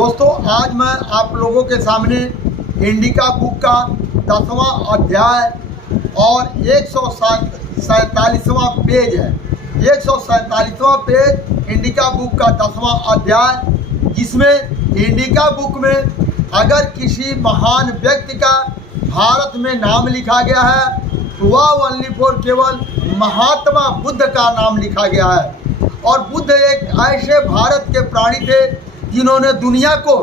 दोस्तों, आज मैं आप लोगों के सामने इंडिका बुक का 10वां अध्याय और 147वां पेज है। 147वां पेज इंडिका बुक का 10वां अध्याय, जिसमें इंडिका बुक में अगर किसी महान व्यक्ति का भारत में नाम लिखा गया है तो वह ओनली फॉर केवल महात्मा बुद्ध का नाम लिखा गया है। और बुद्ध एक ऐसे भारत के प्राणी थे जिन्होंने दुनिया को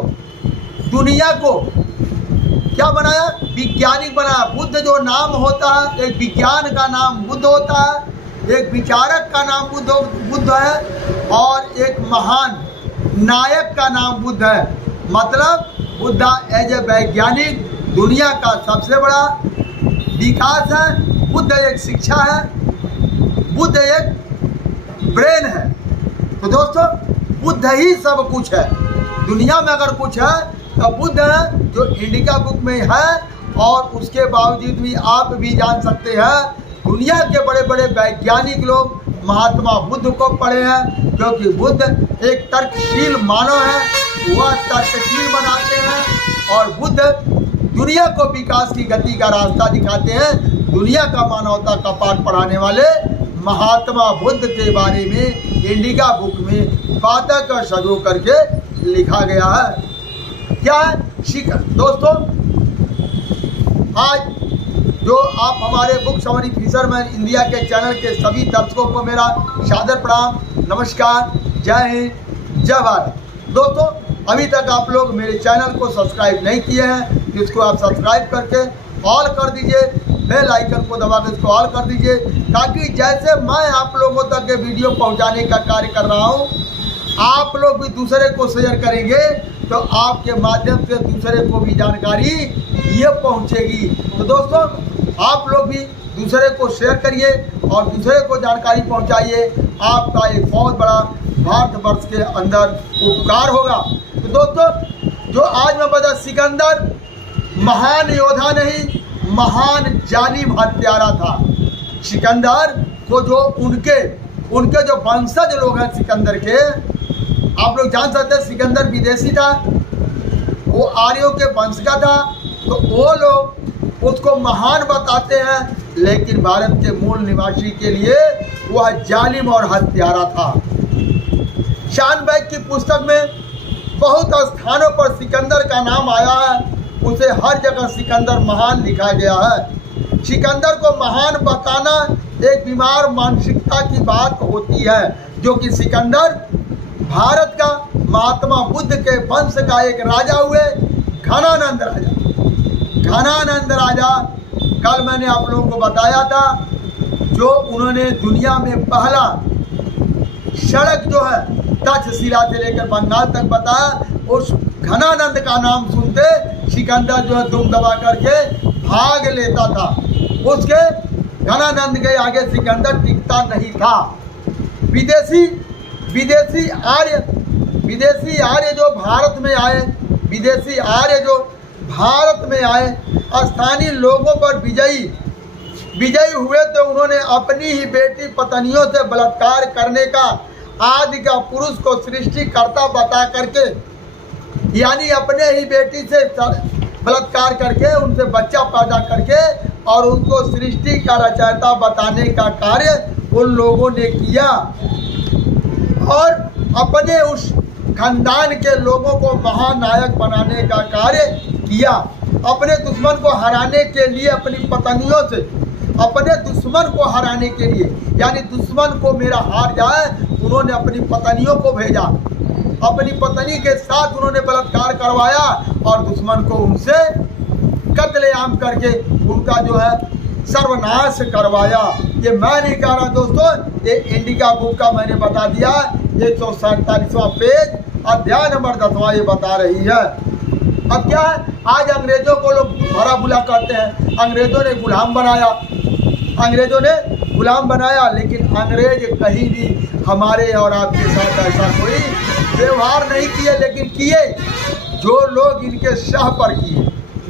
क्या बनाया? वैज्ञानिक बनाया। बुद्ध जो नाम होता है, एक विज्ञान का नाम बुद्ध होता है, एक विचारक का नाम बुद्ध है और एक महान नायक का नाम बुद्ध है। मतलब बुद्ध एज ए वैज्ञानिक दुनिया का सबसे बड़ा विकास है। बुद्ध एक शिक्षा है, बुद्ध एक ब्रेन है। तो दोस्तों, बुद्ध ही सब कुछ है। दुनिया में अगर कुछ है तो बुद्ध है, जो इंडिका बुक में है। और उसके बावजूद भी आप भी जान सकते हैं, दुनिया के बड़े बड़े वैज्ञानिक लोग महात्मा बुद्ध को पढ़े हैं, क्योंकि बुद्ध एक तर्कशील मानव है। वह तर्कशील बनाते हैं और बुद्ध दुनिया को विकास की गति का रास्ता दिखाते हैं। दुनिया का मानवता का पाठ पढ़ाने वाले महात्मा बुद्ध के बारे में इंडिका बुक में बातें कर सजो करके लिखा गया है। क्या है दोस्तों, आज जो आप हमारे बुक समरी फिशरमैन इंडिया के चैनल के सभी दर्शकों को मेरा सादर प्रणाम, नमस्कार, जय हिंद, जय भारत। दोस्तों, अभी तक आप लोग मेरे चैनल को सब्सक्राइब नहीं किए हैं तो इसको आप सब्सक्राइब करके ऑल कर दीजिए, बेल आइकन को दबा के इसको ऑल कर दीजिए, ताकि जैसे मैं आप लोगों तक के वीडियो पहुंचाने का कार्य कर रहा हूं, आप लोग भी दूसरे को शेयर करेंगे तो आपके माध्यम से दूसरे को भी जानकारी ये पहुंचेगी। तो दोस्तों, आप लोग भी दूसरे को शेयर करिए और दूसरे को जानकारी पहुंचाइए। आपका एक बहुत बड़ा भारतवर्ष के अंदर उपकार होगा। तो दोस्तों, जो आज मैं बता, सिकंदर महान योद्धा नहीं, महान जालिम हत्यारा था। सिकंदर को जो उनके जो वंशज लोग हैं सिकंदर के, आप लोग जान सकते हैं सिकंदर विदेशी था, वो आर्यों के वंश का था। तो वो लोग उसको महान बताते हैं, लेकिन भारत के मूल निवासी के लिए वह जालिम और हत्यारा था। शानबैग की पुस्तक में बहुत स्थानों पर सिकंदर का नाम आया है। उसे हर जगह सिकंदर महान लिखा गया है। सिकंदर को महान बताना एक बीमार मानसिकता की बात होती है, जो कि सिकंदर भारत का महात्मा बुद्ध के वंश का एक राजा हुए, घनानंद राजा। घनानंद राजा, कल मैंने आप लोगों को बताया था, जो उन्होंने दुनिया में पहला सड़क जो है तक्षशिला से लेकर बंगाल तक बताया। उस घनानंद का नाम सुनते सिकंदर जो है दुम दबा करके भाग लेता था। उसके घनानंद के आगे सिकंदर टिकता नहीं था। विदेशी आर्य जो भारत में आए, स्थानीय लोगों पर विजयी हुए, तो उन्होंने अपनी ही बेटी पत्नियों से बलात्कार करने का आदि का पुरुष को सृष्टिकर्ता बता करके, यानी अपने ही बेटी से बलात्कार करके उनसे बच्चा पैदा करके और उनको सृष्टि का रचयिता बताने का कार्य उन लोगों ने किया। और अपने उस खानदान के लोगों को महानायक बनाने का कार्य किया। अपने दुश्मन को हराने के लिए अपनी पत्नियों से, अपने दुश्मन को हराने के लिए, यानी दुश्मन को मेरा हार जाए, उन्होंने अपनी पत्नियों को भेजा। अपनी पत्नी के साथ उन्होंने बलात्कार करवाया और दुश्मन को उनसे कत्लेआम करके उनका जो है सर्वनाश करवाया। ये मैं नहीं कह रहा दोस्तों, ये इंडिका बुक का मैंने बता दिया। 147वां पेज अध्याय नंबर 10वां ये बता रही है। अब क्या है, आज अंग्रेजों को लोग भरा बुला करते हैं। अंग्रेजों ने गुलाम बनाया, लेकिन अंग्रेज कहीं भी हमारे और आपके साथ ऐसा कोई व्यवहार नहीं किए, लेकिन किए जो लोग इनके शाह पर किए।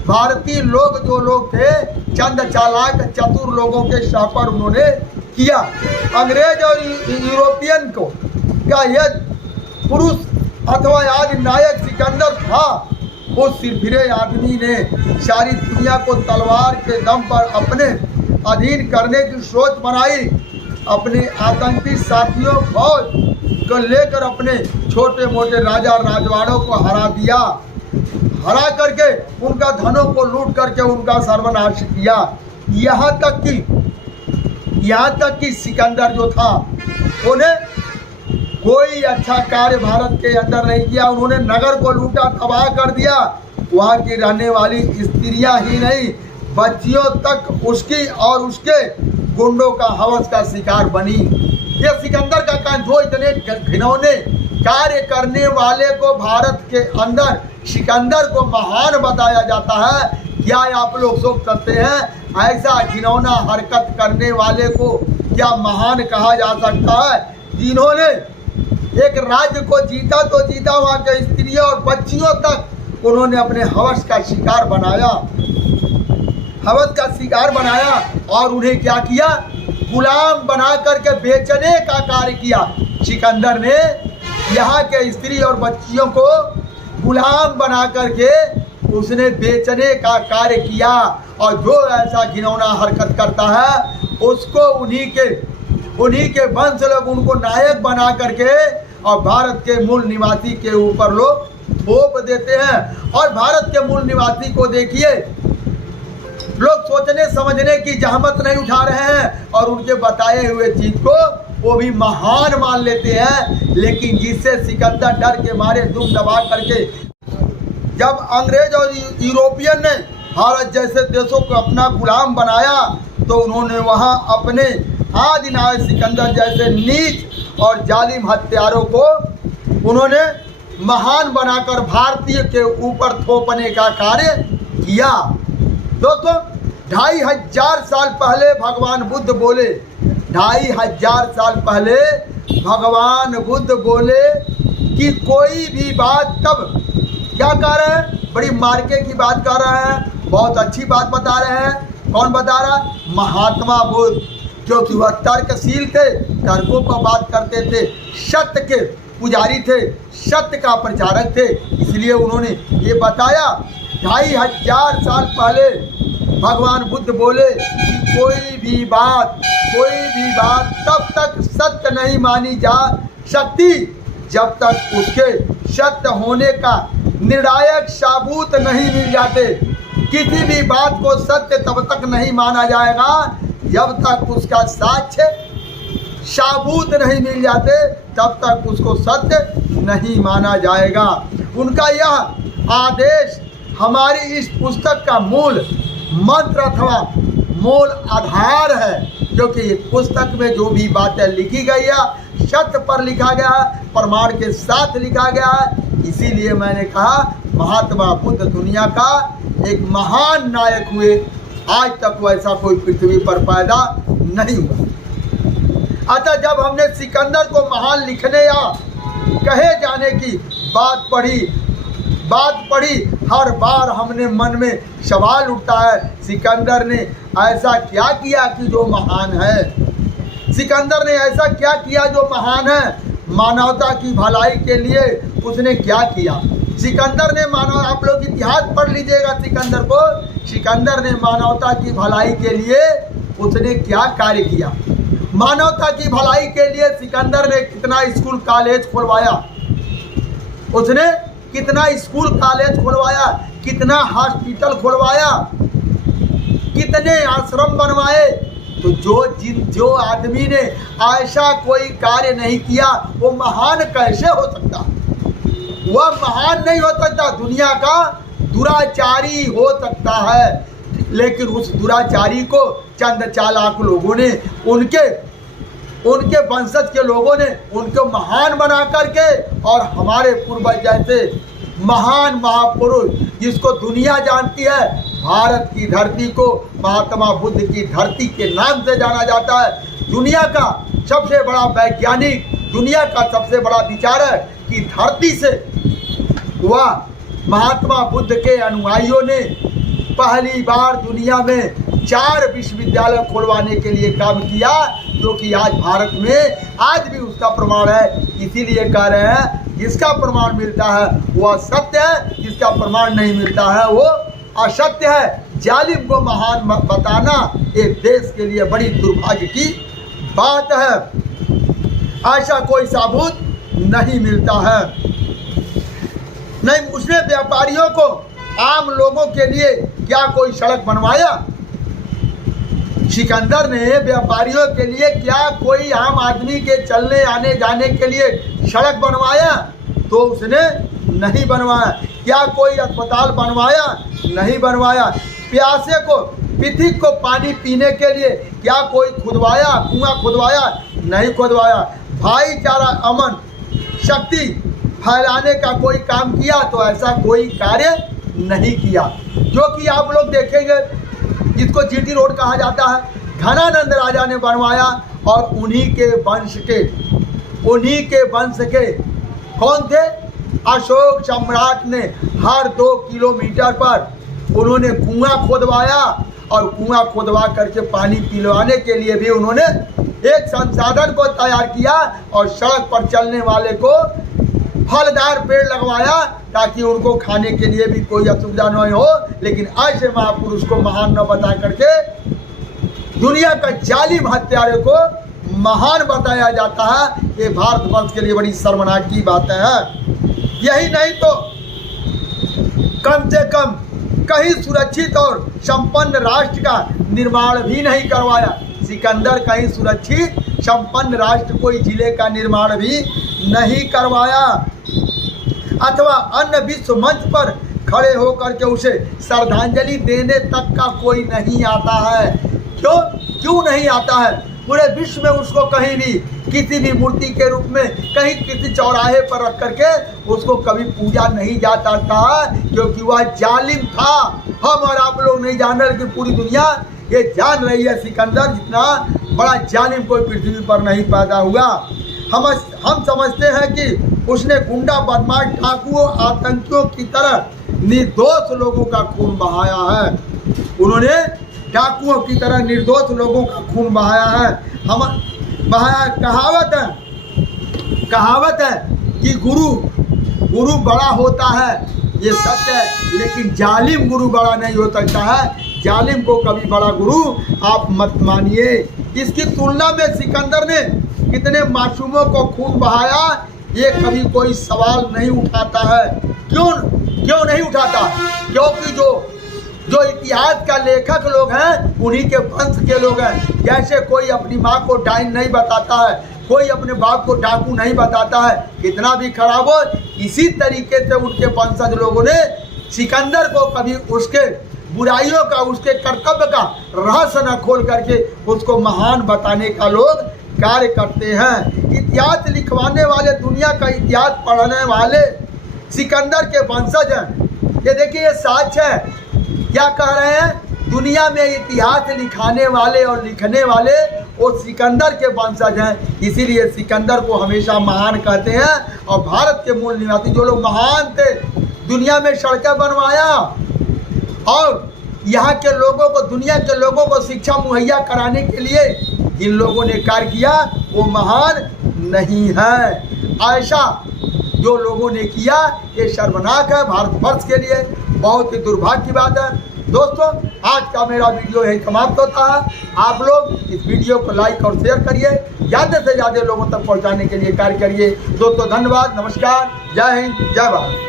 भारतीय लोग जो लोग थे, चंद चालाक चतुर लोगों के शाह पर उन्होंने किया। अंग्रेज और यूरोपियन को का यह पुरुष अथवा आज नायक सिकंदर था, उस सिरफिरे आदमी ने सारी दुनिया को तलवार के दम पर अपने अधीन करने की सोच बनाई। अपने आतंकी साथियों फौज को लेकर अपने छोटे मोटे राजा राजवाड़ों को हरा दिया, हरा करके उनका धनों को लूट करके उनका सर्वनाश किया। यहाँ तक कि सिकंदर जो था उन्हें कोई अच्छा कार्य भारत के अंदर नहीं किया। उन्होंने नगर को लूटा, तबाह कर दिया। वहाँ की रहने वाली स्त्रियां ही नहीं, बच्चियों तक उसकी और उसके गुंडों का हवस का शिकार बनी। ये सिकंदर का काम, जो इतने घिनौने कार्य करने वाले को भारत के अंदर सिकंदर को महान बताया जाता है, क्या आप लोग सोच सकते हैं ऐसा घिनौना हरकत करने वाले को क्या महान कहा जा सकता है? जिन्होंने एक राज्य को जीता तो जीता, वहाँ के स्त्रियों और बच्चियों तक उन्होंने अपने हवस का शिकार बनाया और उन्हें क्या किया? गुलाम बना करके बेचने का कार्य किया। सिकंदर ने यहाँ के स्त्री और बच्चियों को गुलाम बना करके उसने बेचने का कार्य किया। और जो ऐसा घिनौना हरकत करता है उसको उन्हीं के वंश लोग उनको नायक बना करके और भारत के मूल निवासी के ऊपर लोग थोप देते हैं। और भारत के मूल निवासी को देखिए, लोग सोचने समझने की जहमत नहीं उठा रहे हैं और उनके बताए हुए चीज को वो भी महान मान लेते हैं। लेकिन जिससे सिकंदर डर के मारे दुम दबा करके, जब अंग्रेज और यूरोपियन ने भारत जैसे देशों को अपना गुलाम बनाया तो उन्होंने वहां अपने आदि नायक सिकंदर जैसे नीच और जालिम हत्यारों को उन्होंने महान बनाकर भारतीय के ऊपर थोपने का कार्य किया। दोस्तों, 2500 साल पहले भगवान बुद्ध बोले, 2500 साल पहले भगवान बुद्ध बोले कि कोई भी बात, तब क्या कह रहे हैं? बड़ी मार्के की बात कर रहे हैं, बहुत अच्छी बात बता रहे हैं। कौन बता रहा? महात्मा बुद्ध, क्योंकि वह तर्कशील थे, तर्कों पर बात करते थे, सत्य के पुजारी थे, सत्य का प्रचारक थे। इसलिए उन्होंने ये बताया। 2500 साल पहले भगवान बुद्ध बोले कि कोई भी बात तब तक सत्य नहीं मानी जा सकती जब तक उसके सत्य होने का निर्णायक सबूत नहीं मिल जाते। किसी भी बात को सत्य तब तक नहीं माना जाएगा जब तक उसका साक्ष्य सबूत नहीं मिल जाते, तब तक उसको सत्य नहीं माना जाएगा। उनका यह आदेश हमारी इस पुस्तक का मूल मंत्र अथवा मूल आधार है, क्योंकि इस पुस्तक में जो भी बातें लिखी गई है सत्य पर लिखा गया है, प्रमाण के साथ लिखा गया है। इसीलिए मैंने कहा महात्मा बुद्ध दुनिया का एक महान नायक हुए, आज तक वैसा कोई पृथ्वी पर पैदा नहीं हुआ। अतः जब हमने सिकंदर को महान लिखने या कहे जाने की बात पढ़ी, हर बार हमने मन में सवाल उठता है, सिकंदर ने ऐसा क्या किया कि जो महान है? सिकंदर ने ऐसा क्या किया जो महान है? मानवता की भलाई के लिए उसने क्या किया? सिकंदर ने आप लोग इतिहास पढ़ लीजिएगा सिकंदर ने मानवता की भलाई के लिए उसने क्या कार्य किया? मानवता की भलाई के लिए सिकंदर ने कितना स्कूल कॉलेज खुलवाया, उसने कितना स्कूल कॉलेज खुलवाया, कितना हॉस्पिटल खुलवाया, कितने आश्रम बनवाए। तो जो आदमी ने ऐसा कोई कार्य नहीं किया वो महान कैसे हो सकता? वह महान नहीं हो सकता, दुनिया का दुराचारी हो सकता है। लेकिन उस दुराचारी को चंद चालाक लोगों ने, उनके वंशज के लोगों ने उनको महान बना करके, और हमारे पूर्वज जैसे महान महापुरुष जिसको दुनिया जानती है, भारत की धरती को महात्मा बुद्ध की धरती के नाम से जाना जाता है। दुनिया का सबसे बड़ा वैज्ञानिक, दुनिया का सबसे बड़ा विचारक की धरती से वह महात्मा बुद्ध के अनुयायियों ने पहली बार दुनिया में 4 विश्वविद्यालय खुलवाने के लिए काम किया, जो कि आज भारत में आज भी उसका प्रमाण है। इसीलिए कह रहे हैं जिसका प्रमाण मिलता है वह सत्य है, जिसका प्रमाण नहीं मिलता है वो असत्य है। जालिम को महान बताना एक देश के लिए बड़ी दुर्भाग्य की बात है। ऐसा कोई सबूत नहीं मिलता है। नहीं, उसने व्यापारियों को, आम लोगों के लिए क्या कोई सड़क बनवाया? सिकंदर ने व्यापारियों के लिए क्या कोई आम आदमी के चलने आने जाने के लिए सड़क बनवाया? तो उसने नहीं बनवाया। क्या कोई अस्पताल बनवाया? नहीं बनवाया। प्यासे को, पथिक को पानी पीने के लिए क्या कोई खुदवाया, कुआं खुदवाया? नहीं खुदवाया। भाईचारा, अमन, शक्ति फैलाने का कोई काम किया? तो ऐसा कोई कार्य नहीं किया। जो कि आप लोग देखेंगे, जिसको जीटी रोड कहा जाता है, घनानंद राजा ने बनवाया और उन्हीं के वंश के कौन थे? अशोक सम्राट ने हर 2 किलोमीटर पर उन्होंने कुआं खोदवाया और कुआं खोदवा करके पानी पिलवाने के लिए भी उन्होंने एक संसाधन को तैयार किया और सड़क पर चलने वाले को फलदार पेड़ लगवाया ताकि उनको खाने के लिए भी कोई असुविधा नहीं हो। लेकिन ऐसे महापुरुष को महान न बता करके दुनिया का जालिम हत्यारे को महान बताया जाता है। ये भारतवर्ष के लिए बड़ी शर्मनाक की बात है। यही नहीं तो कम से कम कहीं सुरक्षित और संपन्न राष्ट्र का निर्माण भी नहीं करवाया। सिकंदर कहीं सुरक्षित संपन्न राष्ट्र, कोई जिले का निर्माण भी नहीं करवाया, अथवा अन्य विश्व मंच पर खड़े होकर के उसे श्रद्धांजलि देने तक का कोई नहीं आता है। क्यों नहीं आता है? पूरे विश्व में उसको कहीं भी किसी भी मूर्ति के रूप में कहीं किसी चौराहे पर रख करके उसको कभी पूजा नहीं जाता था, क्योंकि वह जालिम था। हम और आप लोग नहीं जान रहे कि पूरी दुनिया ये जान रही है सिकंदर जितना बड़ा जालिम कोई पृथ्वी पर नहीं पैदा हुआ। हम समझते हैं कि उसने गुंडा, बदमाश, डाकुओं, आतंकियों की तरह निर्दोष लोगों का खून बहाया है। उन्होंने डाकुओं की तरह निर्दोष लोगों का खून बहाया है। कहावत है कि गुरु बड़ा होता है, ये सत्य है, लेकिन जालिम गुरु बड़ा नहीं हो सकता है। जालिम को कभी बड़ा गुरु आप मत मानिए। इसकी तुलना में सिकंदर ने कितने मासूमों को खून बहाया, ये कभी कोई सवाल नहीं उठाता है। क्यों नहीं उठाता? क्योंकि जो इतिहास का लेखक लोग हैं उन्हीं के वंश के लोग हैं। जैसे कोई अपनी माँ को डाइन नहीं बताता है, कोई अपने बाप को डाकू नहीं बताता है, कितना भी खराब हो, इसी तरीके से उनके वंशज लोगों ने सिकंदर को कभी उसके बुराइयों का, उसके कर्तव्य का रहस्य न खोल करके उसको महान बताने का लोग कार्य करते हैं। इतिहास लिखवाने वाले, दुनिया का इतिहास पढ़ने वाले सिकंदर के वंशज हैं। ये देखिए, ये साक्ष्य है। क्या कह रहे हैं? दुनिया में इतिहास लिखाने वाले और लिखने वाले वो सिकंदर के वंशज हैं, इसीलिए सिकंदर को हमेशा महान कहते हैं। और भारत के मूल निवासी जो लोग महान थे, दुनिया में सड़कें बनवाया और यहाँ के लोगों को, दुनिया के लोगों को शिक्षा मुहैया कराने के लिए जिन लोगों ने कार्य किया वो महान नहीं है। ऐसा जो लोगों ने किया ये शर्मनाक है भारतवर्ष के लिए, बहुत ही दुर्भाग्य की बात है। दोस्तों, आज का मेरा वीडियो यही समाप्त होता है। आप लोग इस वीडियो को लाइक और शेयर करिए, ज़्यादा से ज़्यादा लोगों तक पहुंचाने के लिए कार्य करिए। दोस्तों धन्यवाद, नमस्कार, जय हिंद, जय भारत।